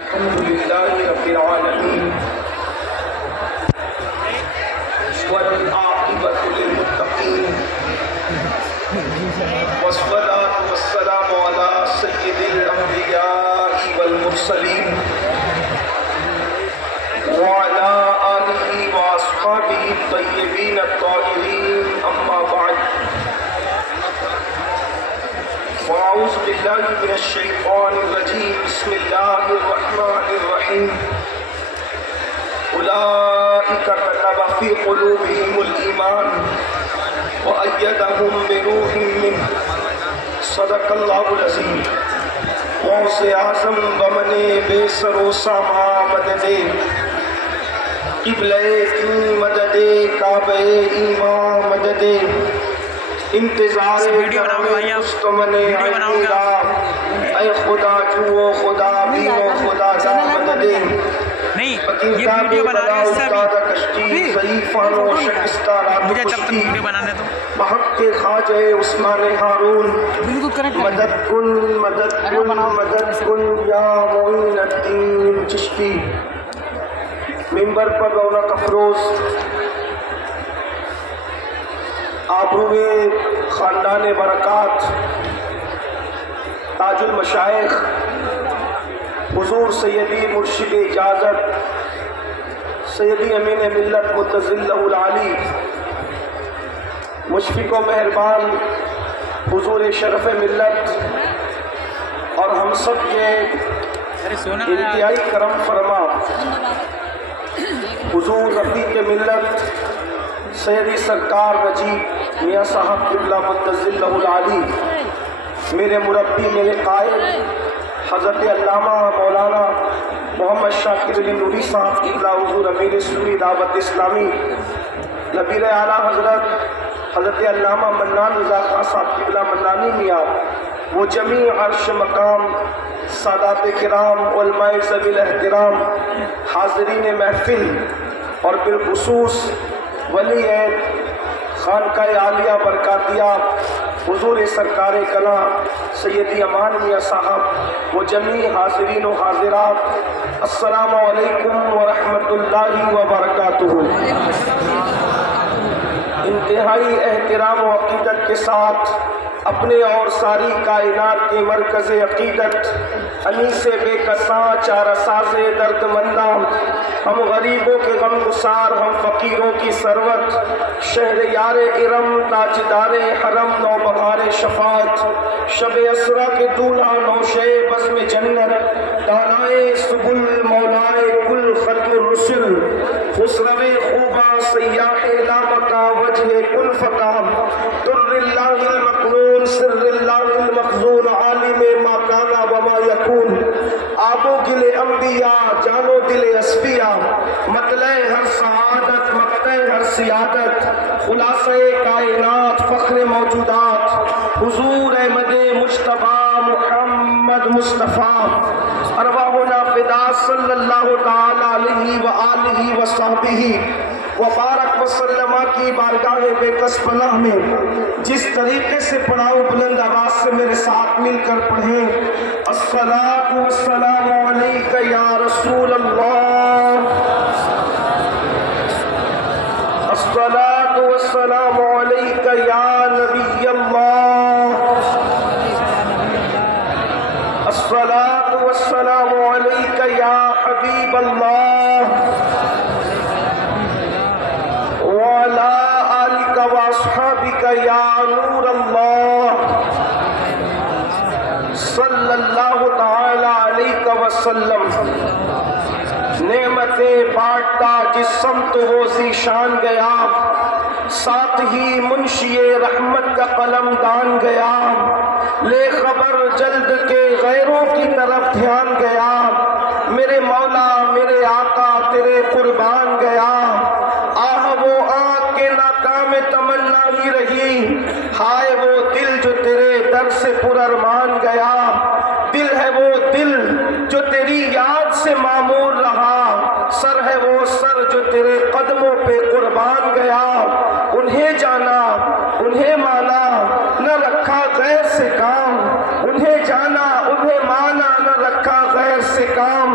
الحمد لله رب العالمين والعاقبة للمتقين والصلاة والسلام على سيد الأنبياء والمرسلين وعلى آله وأصحابه الطيبين الطاهرين أما بعد وأعوذ بالله من الشيطان الرجيم بسم الله الرحمن الرحيم أولئك كتب في قلوبهم الإيمان وأيدهم بروح منه صدق الله العظيم غوث اعظم بمن بے سر و ساما مدد قبلہ کی مدد کعبہ ایمان مدد انتظار مستمن اے خدا جو خدا بھی و خدا دا مدد نہیں یہ ویڈیو بنا رہے ہیں اس سے مجھے جب تک ویڈیو بنانے تو محق کے خواجہ عثمان ہارون مدد کن مدد کن مدد کن یا معین الدین چشتی ممبر پر رونق افروز آبروئے خاندان برکات تاج المشائخ حضور سیدی مرشد اجازت سیدی امین ملت متظل العالی مشفق و مہربان حضور شرف ملت اور ہم سب کے انتہائی کرم فرما حضور رفیق ملت سیدی سرکار نجیب میاں صاحب قبلہ متظل العالی میرے مربی میرے قائد حضرت علامہ مولانا محمد شاکر علی نوری صاحب قبلہ حضور امیر سنی دعوت اسلامی نبیر اعلیٰ حضرت علامہ منان رضا خان صاحب قبلہ منانی میاں وہ جمیع عرش مقام سادات کرام علماء ذوی الاحترام حاضرین محفل اور بالخصوص ولی عہد خانقاہ عالیہ برکاتیہ حضور سرکار کلاں سیدی امان میاں صاحب و جمیع حاضرین و حاضرات السلام علیکم ورحمۃ اللہ وبرکاتہ۔ انتہائی احترام و عقیدت کے ساتھ اپنے اور ساری کائنات کے مرکز عقیدت انیس بے کساں چارہ ساز درد منداں ہم غریبوں کے غم گسار ہم فقیروں کی ثروت شہر یار ارم تاجدار حرم نوبہار شفاعت شب اسرا کے دولہا نوشے بزم جنت دانائے سبل مولائے کل ختم الرسل خسرو خوبا سیاح لامکا وجہ کل فقام در اللہ المقنون سر اللہ المخزون عالم ما کانا وما یکون آبو گل انبیاء جانو دل اسفیاء مطلع ہر سعادت مقطع ہر سیادت خلاصہ کائنات فخر موجودات حضور احمد مجتبی محمد مصطفیٰ ارواحنا فدا صلی اللہ تعالی علیہ وآلہ وصحبہ وبارک وسلم کی بارگاہ بے کس پناہ میں جس طریقے سے پڑھاؤ بلند آواز سے میرے ساتھ مل کر پڑھیں الصلاۃ والسلام علیک یا رسول اللہ الصلاۃ والسلام علیک یا نبی اللہ الصلاۃ والسلام علیک یا حبیب اللہ وعلى آلك وأصحابك يا نور الله صلی اللہ تعالی علیہ وسلم نعمتیں بانٹتا جس سمت وہ ذیشان گیا ساتھ ہی منشی رحمت کا قلم دان گیا لے خبر جلد کے غیروں کی طرف دھیان گیا میرے مولا میرے آقا تیرے قربان گیا آہ وہ آنکھ کے ناکام تمنا ہی رہی ہائے وہ دل جو تیرے در سے پرارمان گیا دل ہے وہ دل جو تیری یاد سے معمور رہا سر ہے وہ سر جو تیرے قدموں پہ قربان گیا انہیں جانا انہیں مانا نہ رکھا غیر سے کام انہیں جانا انہیں مانا نہ رکھا غیر سے کام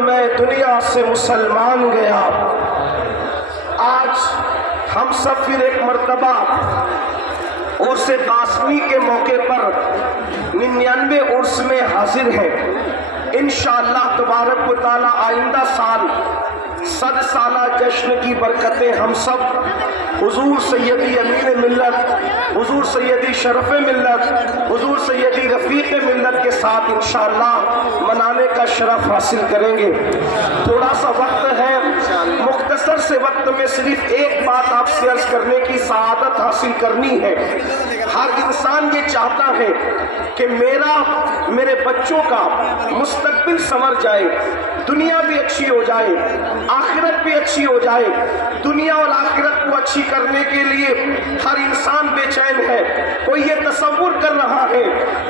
میں دنیا سے مسلمان گیا۔ آج ہم سب پھر ایک مرتبہ عرس قاسمی کے موقع پر 99 عرس میں حاضر ہیں۔ انشاءاللہ تبارک و تعالی آئندہ سال 100 سالہ جشن کی برکتیں ہم سب حضور سیدی امین ملت، حضور سیدی شرف ملت، حضور سیدی رفیق ملت کے ساتھ انشاءاللہ منانے کا شرف حاصل کریں گے۔ تھوڑا سا وقت ہے، مختصر سے وقت میں صرف ایک بات آپ سے عرض کرنے کی سعادت حاصل کرنی ہے۔ ہر انسان یہ چاہتا ہے کہ میرے بچوں کا مستقبل سنور جائے، دنیا بھی اچھی ہو جائے، آخرت بھی اچھی ہو جائے۔ دنیا اور آخرت کو اچھی کرنے کے لیے ہر انسان بے چین ہے۔ کوئی یہ تصور کر رہا ہے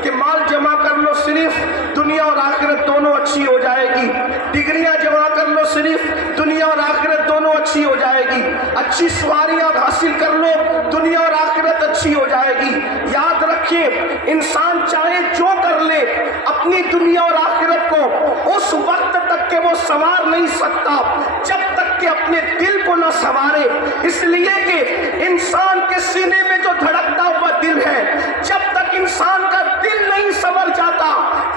کہ مال جمع کر لو صرف دنیا اور آخرت دونوں اچھی ہو جائے گی، ڈگریاں جمع کر لو صرف دنیا اور آخرت دونوں اچھی ہو جائے گی، اچھی سواریاں حاصل کر لو دنیا اور آخرت اچھی ہو جائے گی۔ یاد رکھیں، انسان چاہے جو کر لے اپنی دنیا اور آخرت کو اس وقت تک کہ وہ سنوار نہیں سکتا جب تک کہ اپنے دل کو نہ سنوارے۔ اس لیے کہ انسان کے سینے میں جو دھڑکتا ہوا دل ہے، جب تک انسان کا دل نہیں سنور جاتا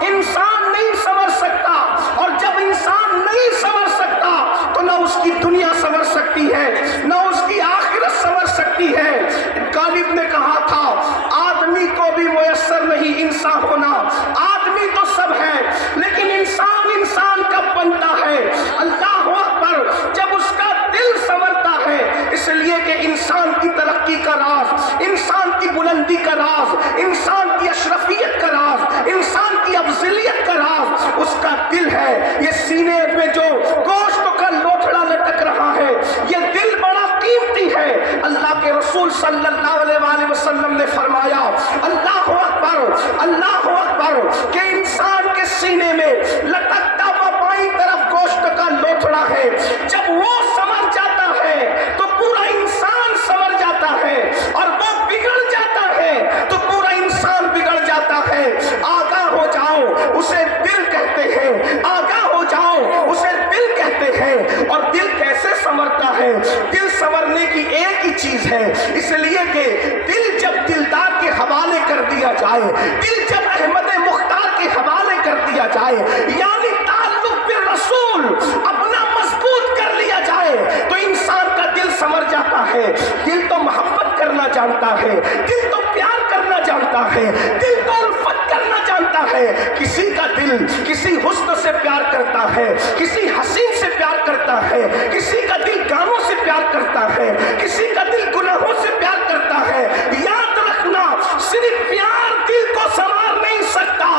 انسان نہیں سنور سکتا، اور جب انسان نہیں سنور سکتا تو نہ اس کی دنیا سنور سکتی ہے نہ اس کی آخرت سنور سکتی ہے۔ غالب نے کہا تھا آدمی کو بھی میسر نہیں انسان ہونا، آدمی تو سب ہے لیکن انسان کب بنتا ہے؟ اللہ اکبر، جب اس کا دل سنورتا ہے۔ اس لیے کہ انسان کی ترقی کا راز، انسان کی بلندی کا راز، انسان کی اشرفیت کا راز، انسان کی افضلیت کا راز اس کا دل ہے۔ یہ سینے میں جو گوشت کا لوتھڑا لٹک رہا ہے، یہ دل بڑا قیمتی ہے۔ اللہ کے رسول صلی اللہ علیہ وآلہ وسلم نے فرمایا اللہ اکبر کہ انسان کے سینے میں لٹکتا ہوا بائیں طرف گوشت کا لوتھڑا ہے، جب وہ سنور جاتا ہے تو پورا انسان سنور جاتا ہے، اور وہ بگڑ جاتا ہے تو پورا انسان بگڑ جاتا ہے۔ آگاہ ہو جاؤ اسے دل کہتے ہیں، آگاہ ہو جاؤ اسے دل کہتے ہیں۔ اور دل کیسے سنورتا ہے؟ دل سنورنے کی ایک ہی چیز ہے، اس لیے کہ دل جب دلدار کے حوالے کر دیا جائے، دل جب احمد مختار کے حوالے کر دیا جائے، یعنی تعلق بالرسول اپنا مضبوط کر لیا جائے، تو انسان کا دل سنور جاتا ہے۔ دل تو محبت کرنا جانتا ہے، دل تو پیار کرنا جانتا ہے، دل تو الفت کرنا جانتا ہے۔ کسی کا دل کسی حسن سے پیار کرتا ہے، کسی حسین سے پیار کرتا ہے، کسی کا دل گانوں سے پیار کرتا ہے، کسی کا دل گناہوں سے پیار کرتا ہے۔ یاد رکھنا، صرف پیار دل کو سنوار نہیں سکتا،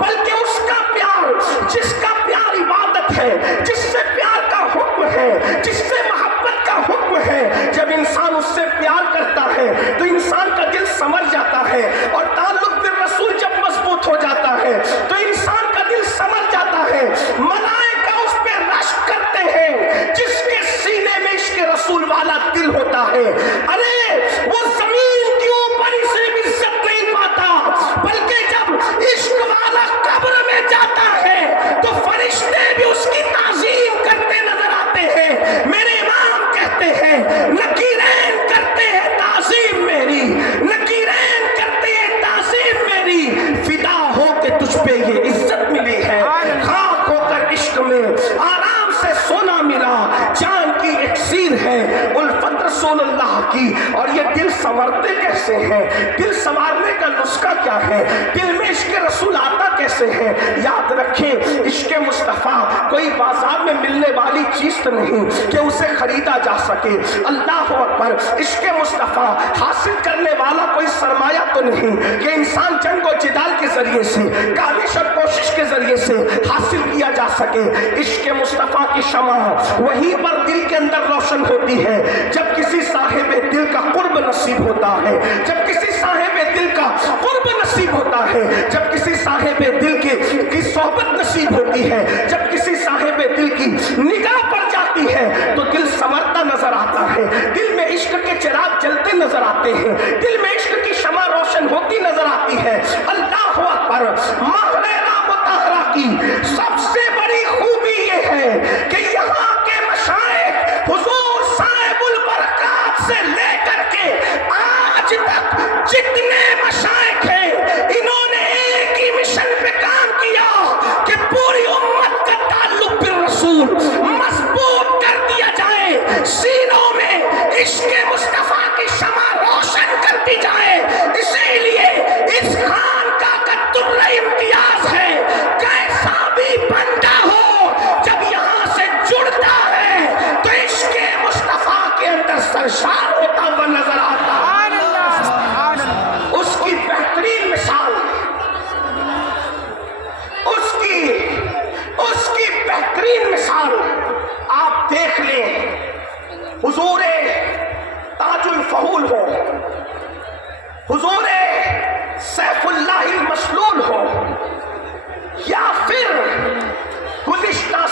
بلکہ اس کا پیار، جس کا پیار عبادت ہے، جس سے پیار کا حکم ہے، جس سے محبت کا حکم ہے، جب انسان اس سے پیار کرتا ہے تو انسان کا دل سنور جاتا ہے، اور تعلق بالرسول جب مضبوط ہو جاتا ہے تو انسان کا دل سنور جاتا ہے۔ ملائکہ اس پہ رشک کرتے ہیں جس کے سینے میں عشق رسول والا دل ہوتا ہے۔ ارے وہ زمین کے اوپر صرف عزت نہیں پاتا، بلکہ جب عشق والا قبر میں جاتا ہے تو فرشتے بھی اس کی تعظیم کرتے نظر آتے ہیں۔ میرے امام کہتے ہیں نکیرین کرتے ہیں تعظیم میری، نکیرین کرتے ہیں تعظیم میری، فدا ہو کے تجھ پہ یہ عزت ملی ہے، خاک ہو کر عشق میں آرام سے سونا ملا، جان کی اکسیر ہے الفت رسول اللہ کی۔ اور یہ دل سنورتے کیسے ہیں؟ دل سنوارنے کا نسخہ کیا ہے؟ دل میں عشق رسول آتا کیسے ہے؟ یاد رکھیں، عشق مصطفیٰ کوئی بازار میں ملنے والی چیز تو نہیں کہ اسے خریدا جا سکے۔ اللہ اکبر، عشق مصطفیٰ حاصل کرنے والا کوئی سرمایہ تو نہیں کہ انسان جنگ و جدال کے ذریعے سے، کاوش اور کوشش کے ذریعے سے حاصل کیا جا سکے۔ عشق مصطفیٰ کی شمع وہیں پر دل کے اندر روشن ہوتی ہے جب کسی صاحب دل کا قرب نصیب ہوتا ہے، جب کسی صاحب دل کا قرب نصیب ہوتا ہے، جب کسی صاحب دل کی صحبت نصیب ہوتی ہے، جب کسی صاحب دل کی نگاہ پڑ جاتی ہے تو دل سنورتا نظر آتا ہے، دل میں عشق کے چراغ جلتے نظر آتے ہیں، دل میں عشق کی شمع روشن ہوتی نظر آتی ہے۔ اللہ اکبر، ماہ مطہرہ کی سب سے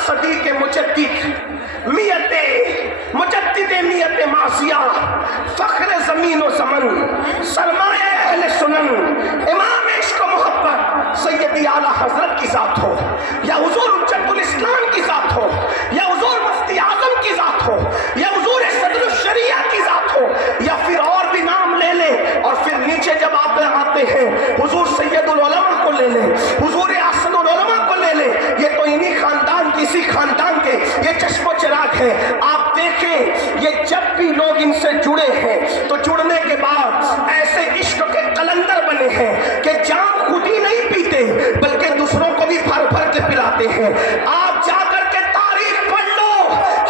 صدی کے مجدد معصیہ، فخر زمین و زمن، سرمایہ اہل سنن، امام عشق و محبت سیدی اعلیٰ حضرت کی ذات ہو، یا حضور حجت الاسلام کی ذات ہو، یا حضور مفتی اعظم کی ذات ہو، یا حضور صدر الشریعہ کی ذات ہو، یا پھر اور بھی نام لے لیں، اور پھر نیچے جب آپ آتے ہیں حضور سید العلماء کو لے لیں، حضور احسن العلماء کو لے لیں، یہ تو انہی خاندان کی، اسی خاندان کے یہ چشم و چراغ ہے۔ آپ دیکھیں یہ جب بھی لوگ ان سے جڑے ہیں تو جڑنے کے بعد ایسے عشق کے قلندر بنے ہیں کہ جام خود ہی نہیں پیتے بلکہ دوسروں کو بھی بھر بھر کے پلاتے ہیں۔ آپ جا کر کے تاریخ پڑھ لو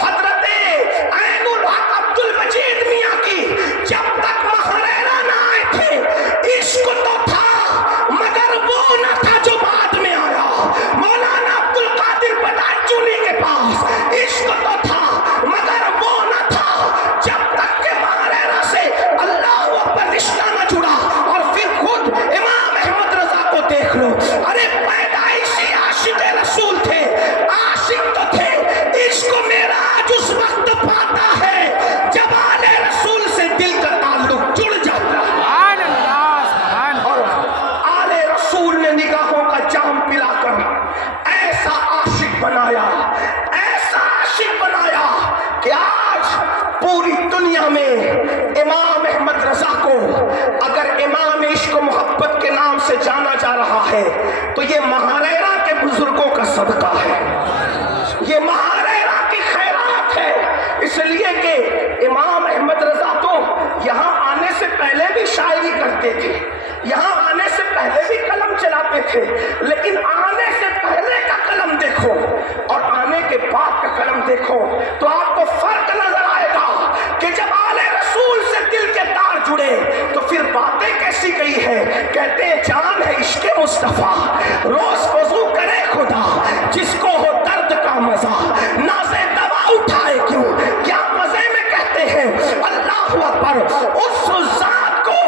حضرت عین الحق عبد المجید میاں کی، جب تک مہریرا نہ آئے تھے عشق تو تھا مگر وہ نہ تھا جو بعد میں آیا۔ مولانا عبد القادر بداچونی کے پاس عشق تو تھا مگر وہ نہ تھا جب تک کہ مہریرا سے اللہ اکبر رشتہ نہ جڑا۔ اور پھر خود امام احمد رضا کو دیکھ لو، ارے پیدائشی عاشق رسول تھے، عاشق تو تھے، عشق میرا آج اس وقت پاتا ہے جب آل رسول سے دل کا تعلق جڑ جاتا ہے۔ اور آل رسول نے نگاہوں کا جام پلا کر ایسا عاشق بنایا، ایسا عاشق بنایا کہ آج پوری دنیا میں امام احمد رضا کو اگر امام عشق و محبت کے نام سے جانا جا رہا ہے تو یہ مہریرا کے بزرگوں کا صدقہ ہے، یہ مہریرا کی خیرات ہے۔ اس لیے کہ امام احمد رضا تو یہاں آنے سے پہلے بھی شاعری کرتے تھے، یہاں آنے سے پہلے بھی قلم چلاتے تھے، لیکن آنے سے پہلے کا قلم دیکھو اور آنے کے بعد کا قلم دیکھو تو آپ کو فرق نظر آئے گا کہ جب آل رسول سے دل کے تار جڑے تو پھر باتیں کیسی گئی ہے۔ کہتے ہیں جان ہے عشق مصطفیٰ، روز وضو کرے خدا، جس کو ہو درد کا مزہ، نازے دوا اٹھائے کیوں، کیا مزے میں کہتے ہیں اللہ اکبر اس ذات کو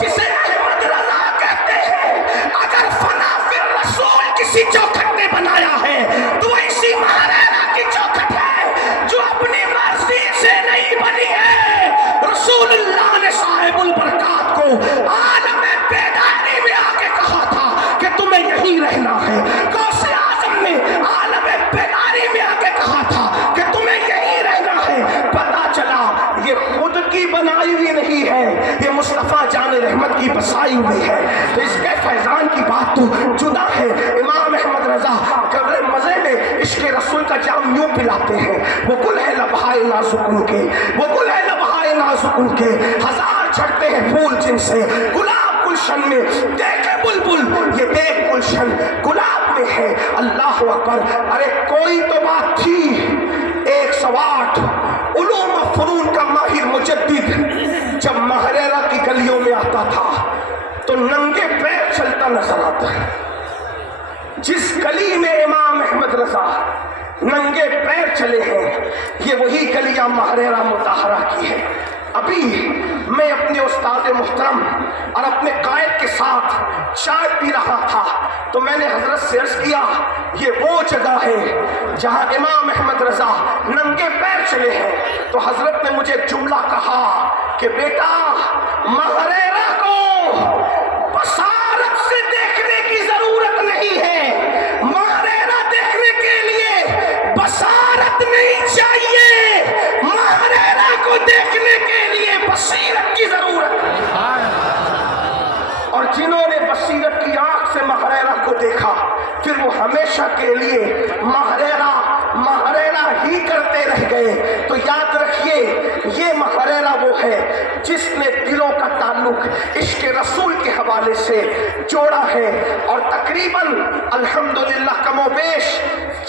جسے احمد رضا کہتے ہیں۔ اگر فنا فی الرسول کسی چوکھٹ نے بنایا ہے تو اسی مہریرا کی چوکھٹ ہے جو اپنی مرضی سے نہیں بنی ہے۔ رسول اللہ نے صاحب البرکات کو عالم بیداری میں آ کے کہا تھا کہ تمہیں یہیں رہنا ہے۔ غوث اعظم نے عالم بیداری میں آ کے کہا تھا کہ تمہیں یہیں رہنا ہے۔ پتہ چلا یہ خود کی بنائی ہوئی نہیں ہے، یہ مصطفیٰ جان رحمت کی بسائی ہوئی ہے۔ تو اس کے فیضان کی بات تو جدا ہے۔ امام احمد رضا قدر مزے میں عشق رسول کا جام یوں پلاتے ہیں، وہ گل ہے لبہائے نازک ان کے، وہ گل ہے لبہائے نازک ان کے، ہزار چھڑتے ہیں پھول جن سے گلاب گلشن میں دیکھے بلبل، یہ دیکھ گلشن گلاب میں ہے۔ اللہ اکبر، ارے کوئی تو بات تھی۔ 108 علوم و فنون کا ماہر مجدد جب مہریرا کی گلیوں میں آتا تھا تو ننگے پیر چلتا نظر آتا ہے۔ جس گلی میں امام احمد رضا ننگے پیر چلے ہیں یہ وہی گلیاں مہریرا مطہرہ کی ہے۔ ابھی میں اپنے استاد محترم اور اپنے قائد کے ساتھ چائے پی رہا تھا تو میں نے حضرت سے عرض کیا یہ وہ جگہ ہے جہاں امام احمد رضا ننگے پیر چلے ہیں۔ تو حضرت نے مجھے جملہ کہا کہ بیٹا مہریرا کو بصارت سے دیکھنے کی ضرورت نہیں ہے، مہریرا دیکھنے کے لیے بصارت نہیں چاہیے، مہریرا کو دیکھنے کے لیے بصیرت کی ضرورت ہے۔ اور جنہوں نے بصیرت کی آنکھ سے مہریرا کو دیکھا پھر وہ ہمیشہ کے لیے مہریرا ہی کرتے رہ گئے۔ تو یاد رکھیے یہ مہریرا وہ ہے جس نے دلوں کا تعلق عشق رسول کے حوالے سے جوڑا ہے، اور تقریباً الحمدللہ کم و بیش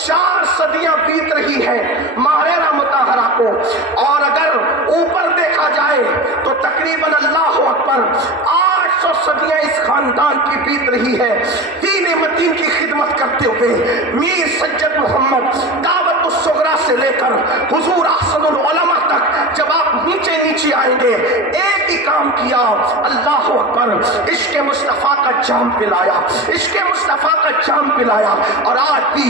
4 صدیاں بیت رہی ہیں مہریرا مطہرہ کو، اور اگر اوپر دیکھا جائے تو تقریباً اللہ اکبر 800 صدیاں اس خاندان کی بیت رہی ہے۔ دین متین کی خدمت کرتے ہوئے میر سید محمد دعوت الصغریٰ سے لے کر حضور احسن العلماء تک جب آپ نیچے آئیں گے ایک ہی کام کیا، اللہ اکبر، عشق مصطفیٰ کا جام پلایا، عشق مصطفیٰ کا جام پلایا۔ اور آج بھی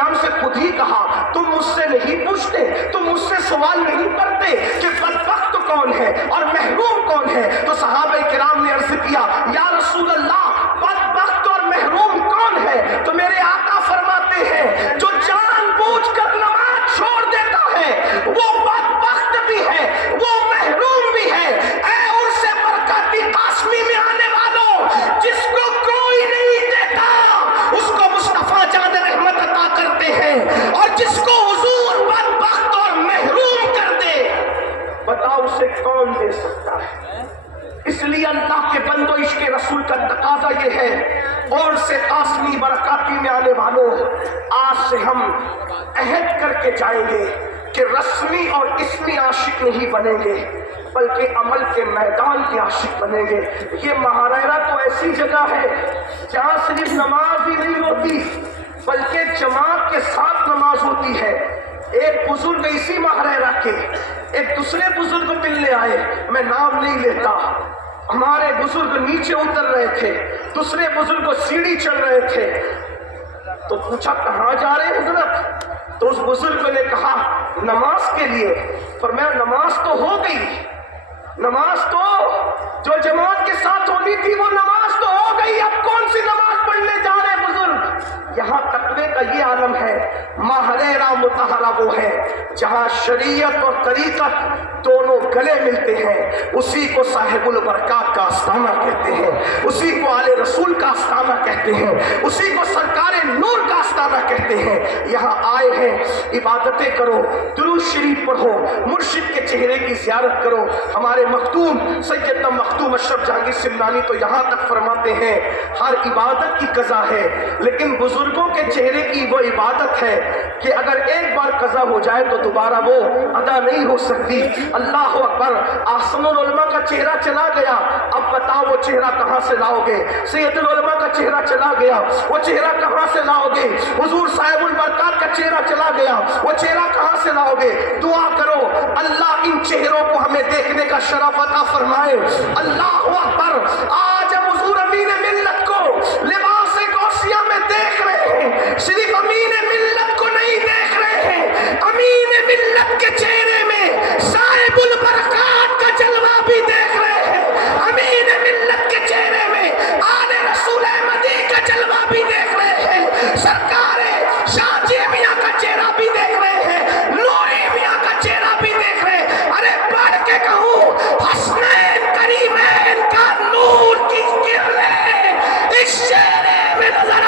کرام سے خود ہی کہا تم مجھ سے نہیں پوچھتے، تم مجھ سے سوال نہیں کرتے کہ بدبخت کون ہے اور محروم کون ہے؟ تو صحابہ کرام نے عرض کیا یا رسول اللہ بدبخت اور محروم کون ہے؟ تو میرے آقا فرماتے ہیں جو جان بوجھ کر نماز چھوڑ دیتا ہے وہ بدبخت بھی ہے، وہ محروم بھی ہے۔ اے عرص برکاتی قاسمی میں آنے والوں، جس کو کوئی نہیں دیتا اس کو مصطفیٰ جان رحمت عطا کرتے ہیں، اور جس کو حضور بدبخت اور محروم کر دے بتاؤ اسے کون دے سکتا ہے؟ اس لیے اللہ کے بندو عشق رسول کا تقاضا یہ ہے اور سے قاسمی برکاتی میں آنے والوں، آج سے ہم عہد کر کے جائیں گے کہ رسمی اور اسمی عاشق نہیں بنیں گے بلکہ عمل کے میدان کے عاشق بنیں گے۔ یہ مہاریرا تو ایسی جگہ ہے جہاں صرف نماز ہی نہیں ہوتی بلکہ جماعت کے ساتھ نماز ہوتی ہے۔ ایک بزرگ اسی مہاریرا کے ایک دوسرے بزرگ ملنے آئے، میں نام نہیں لیتا، ہمارے بزرگ نیچے اتر رہے تھے، دوسرے بزرگ سیڑھی چڑھ رہے تھے، تو پوچھا کہاں جا رہے ہیں حضرت؟ تو اس بزرگ نے کہا نماز کے لیے۔ فرمایا نماز تو ہو گئی، نماز تو جو جماعت کے ساتھ ہونی تھی وہ نماز تو ہو گئی، اب کون سی نماز پڑھنے جا رہے ہیں بزرگ؟ یہاں تقوی کا یہ عالم ہے، ماہرہ مطہرہ وہ ہے جہاں شریعت اور طریقت دونوں گلے ملتے ہیں، اسی کو صاحب البرکات کا آستانہ کہتے ہیں، اسی کو آل رسول کا آستانہ کہتے ہیں، اسی کو سرکار نور کا آستانہ کہتے ہیں۔ یہاں آئے ہیں عبادتیں کرو، درود شریف پڑھو، مرشد کے چہرے کی زیارت کرو۔ ہمارے مختوم سیدنا مختوم اشرف جہانگیر سمنانی تو یہاں تک فرماتے ہیں ہر عبادت کی قضا ہے لیکن بزرگوں کے چہرے کی وہ عبادت ہے کہ اگر ایک بار قضا ہو جائے تو دوبارہ وہ ادا نہیں ہو سکتی۔ اللہ اکبر، احسن العلماء کا چہرہ چلا گیا، اب بتاؤ وہ چہرہ کہاں سے لاؤ گے؟ سید العلماء کا چہرہ چلا گیا، وہ چہرہ کہاں سے لاؤ گے؟ حضور صاحب البرکات کا چہرہ چلا گیا، وہ چہرہ کہاں سے لاؤ گے؟ دعا کرو اللہ ان چہروں کو ہمیں دیکھنے کا شرف عطا فرمائے۔ اللہ اکبر، آج ہم حضور امین ملت کو لباس غوثیہ میں دیکھ رہے ہیں، صرف امین ملت کو نہیں دیکھ رہے ہیں، امین ملت کے چہرے میں صاحب البرکات کا جلوہ بھی دیکھ رہے ہیں، امین ملت کے چہرے میں آل رسول احمدی کا جلوہ بھی دیکھ رہے ہیں، سرکار شاہ جی میاں کا چہرہ بھی دیکھ رہے ہیں، نوری میاں کا چہرہ بھی دیکھ رہے ہیں۔ ارے پڑھ کے کہوں حسنین کریمین کا نور کی کرنیں اس چہرے میں نظر